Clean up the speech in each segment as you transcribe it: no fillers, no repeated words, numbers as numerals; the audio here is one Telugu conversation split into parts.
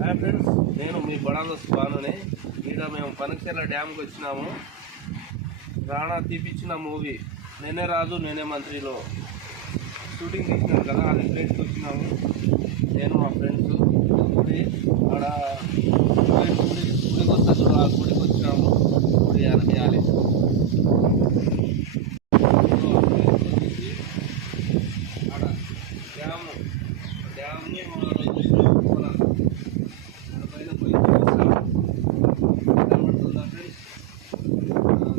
హాయ్ ఫ్రెండ్స్, నేను మీ బడాదోస్త్ భానుని. ఈడ మేము పనకచెర్ల డ్యామ్కి వచ్చినాము. రాణా తీపిచ్చిన మూవీ నేనే రాజు నేనే మంత్రిలో షూటింగ్ తీసినారు కదా, అది ప్లేస్కి వచ్చినాము. నేను మా ఫ్రెండ్స్ ఆడ గుడికి వస్తా చూడు, ఆ గుడికి వచ్చినాము. గుడి అనయాలి ఆడ డ్యామ్ని పైన పోయి కనబడుతుందా ఫ్రెండ్స్?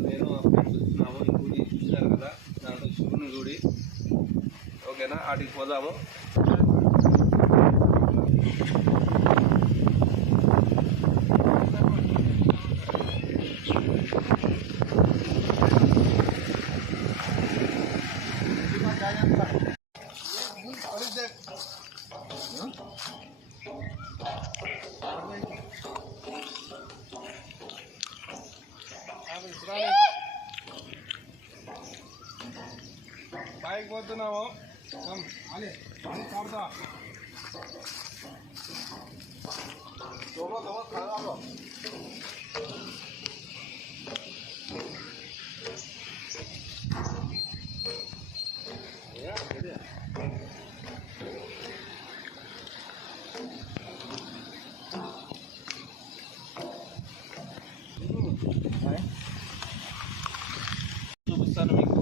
నేను ఫ్రెండ్స్ వచ్చినాము. ఈ గుడి చూసినారు కదా, దాంట్లో శివుని గుడి. ఓకేనా, ఆడికి పోదాము. పైకి పోతున్నాము. చూపిస్తాను మీకు,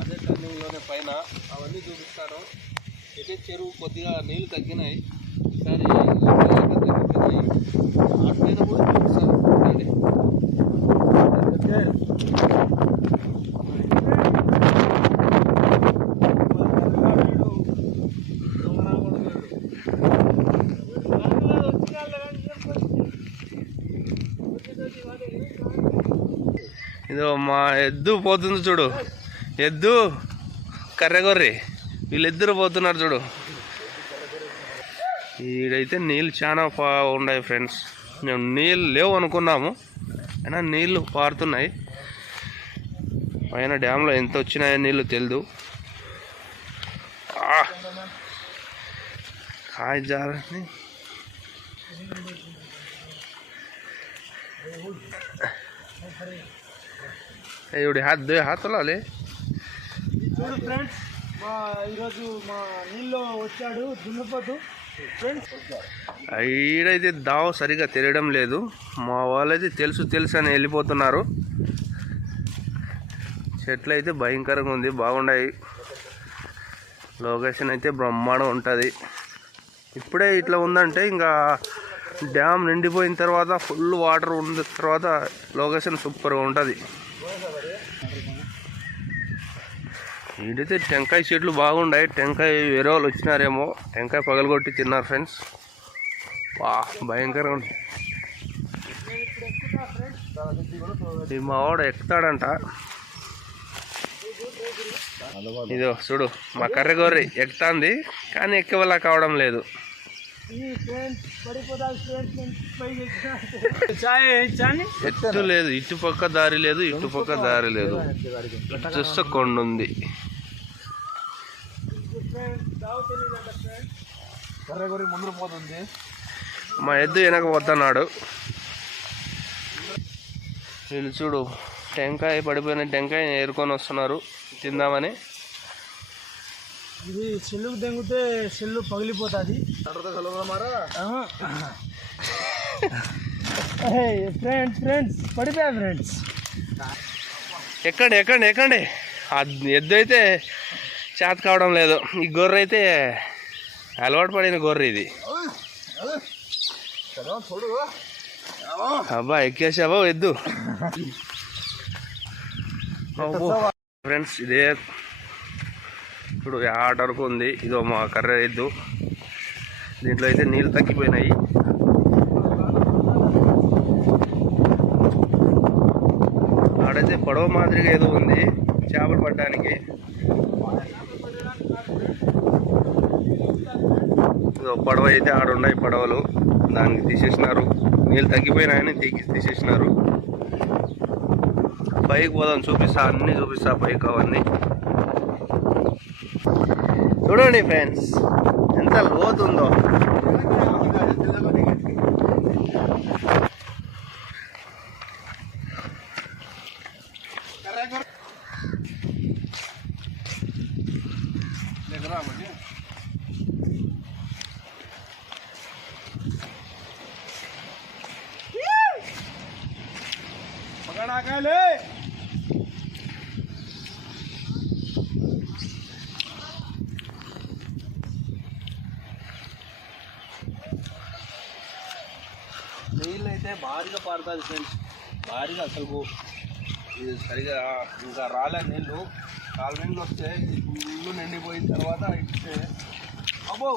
అదే టర్నింగ్లోనే పైన అవన్నీ చూపిస్తాను. అయితే చెరువు కొద్దిగా నీళ్ళు తగ్గినాయి, ఈసారి తగ్గిపోయినాయి. ఆ పైన కూడా చూపిస్తాను. ఇదో మా ఎద్దు పోతుంది చూడు, ఎద్దు కర్రెగొర్రి, వీళ్ళిద్దరు పోతున్నారు చూడు. ఈడైతే నీళ్ళు చాలా ఉన్నాయి ఫ్రెండ్స్. మేము నీళ్ళు లేవు అనుకున్నాము, అయినా నీళ్ళు పారుతున్నాయి. పైన డ్యామ్లో ఎంత వచ్చినాయో నీళ్ళు తెలియదు. కాయ జారని ఎవడి హాతలే చూడు ఫ్రెండ్స్, ఈరోజు మా నీళ్ళు వచ్చాడు దున్నపోతు ఫ్రెండ్స్. ఈడైతే దావ సరిగా తెలియడం లేదు. మా వాళ్ళైతే తెలుసు అని వెళ్ళిపోతున్నారు. చెట్లు అయితే భయంకరంగా ఉంది, బాగున్నాయి. లొకేషన్ అయితే బ్రహ్మాండం ఉంటుంది. ఇప్పుడే ఇట్లా ఉందంటే ఇంకా డ్యామ్ నిండిపోయిన తర్వాత, ఫుల్ వాటర్ ఉన్న తర్వాత లొకేషన్ సూపర్గా ఉంటుంది. ఈడైతే టెంకాయ చెట్లు బాగున్నాయి. టెంకాయ వేరే వాళ్ళు వచ్చినారేమో, టెంకాయ పగలగొట్టి తిన్నారు ఫ్రెండ్స్. భయంకరంగా ఉంది. ఇది మా వాడు ఎక్కుతాడంట. ఇదో చూడు, మా కర్రెగొర్రి ఎక్కుతాంది, కానీ ఎక్కేవల్ల కావడం లేదు. ఎత్తు లేదు, ఇటుపక్క దారి లేదు, ఇటుపక్క దారి లేదు, జస్ట్ కొండ ఉంది. ముందు పోతుంది, మా ఎద్దు వెనక పోతున్నాడు. వీళ్ళు చూడు, టెంకాయ పడిపోయిన టెంకాయ ఏరుకొని వస్తున్నారు తిందామని. ఇది సెల్లుకు దెంగితే సెల్లు పగిలిపోతుంది ఫ్రెండ్స్. పడిపోయా ఫ్రెండ్స్. ఎక్కండి. ఎద్దు అయితే చేత కావడం లేదు. ఈ గొర్రె అయితే అలవాటు పడిన గొర్రె ఇది. అబ్బా ఎక్కేసావా ఎద్దు? ఫ్రెండ్స్, ఇదే ఇప్పుడు ఆట వరకు ఉంది. ఇదో మా కర్రె ఎద్దు. దీంట్లో అయితే నీళ్ళు తగ్గిపోయినాయి. ఆడైతే పడవ మాదిరిగా ఏదో ఉంది చేపలు పట్టడానికి. పడవ అయితే ఆడున్నాయి పడవలు, దానికి తీసేసినారు. నీళ్ళు తగ్గిపోయినాయని తీసేసినారు. పైకి పోదాం, అన్నీ చూపిస్తా పైకి అవన్నీ. చూడండి ఫ్రెండ్స్, ఎంత లోతుందో. కాకాలే నీళ్ళు అయితే భారీగా పారుతుంది ఫ్రెండ్స్, భారీగా అసలు ఇది సరిగా ఇంకా రాలే నీళ్ళు. కాలు నీళ్ళు వస్తే ఇల్లు నిండిపోయిన తర్వాత ఇస్తే అబ్బో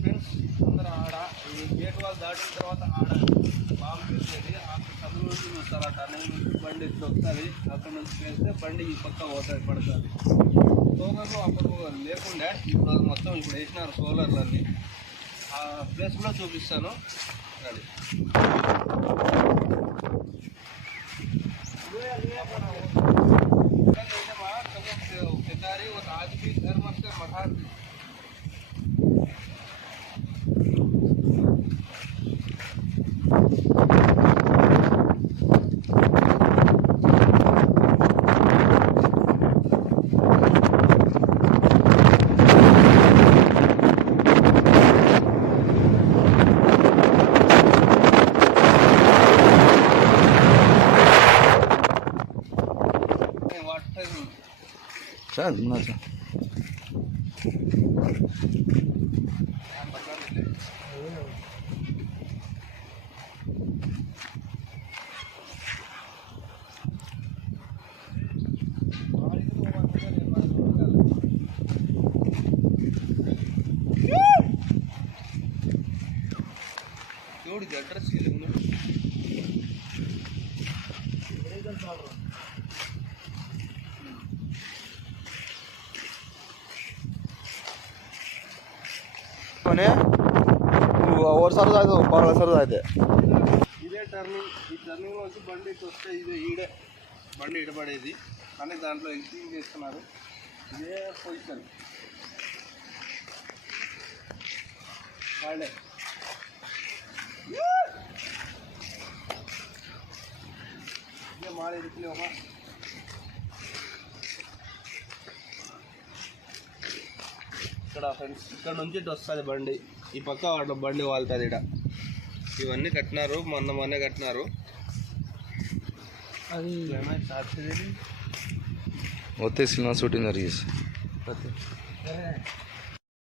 ఫ్రెండ్స్. అందరూ ఆడ ఈ గేట్ వాళ్ళు దాటిన తర్వాత ఆడ బాంబు పెట్టేది అక్కడ చదువు నుంచి చూస్తారు. ఆ టర్నింగ్ నుంచి బండి ఇట్లా వస్తుంది, అక్కడ నుంచి వేస్తే బండి ఈ పక్క పోతుంది పడుతుంది. సోలర్లు అప్పుడు లేకుండా ఇప్పుడు మొత్తం ఇప్పుడు వేసినారు సోలర్లన్నీ. ఆ ప్లేస్లో చూపిస్తాను అది. वो आज भी घर मस्त मकान शायद मना अड्रेस और सर जाए तो पागल सर जाते ఇదే టర్నింగ్. ఈ టర్నింగ్లో వచ్చి బండి ఇటు వస్తే ఇదే ఈడే బండి ఇడబడేది కానీ దాంట్లో ఎగ్జింగ్ చేస్తున్నారు. ఇదే పొజిషన్ వాళ్ళే ఇదే మాడే దిక్కులేమా. ఇక్కడ ఫ్రెండ్స్ ఇక్కడ నుంచి ఇటు వస్తుంది బండి, ఈ పక్క వాటిలో బండి వాళ్తుంది. ఇక్కడ ఇవన్నీ కట్టినారు, మొన్నే కట్టినారు. అది होते सिनेमा शूटिंग करी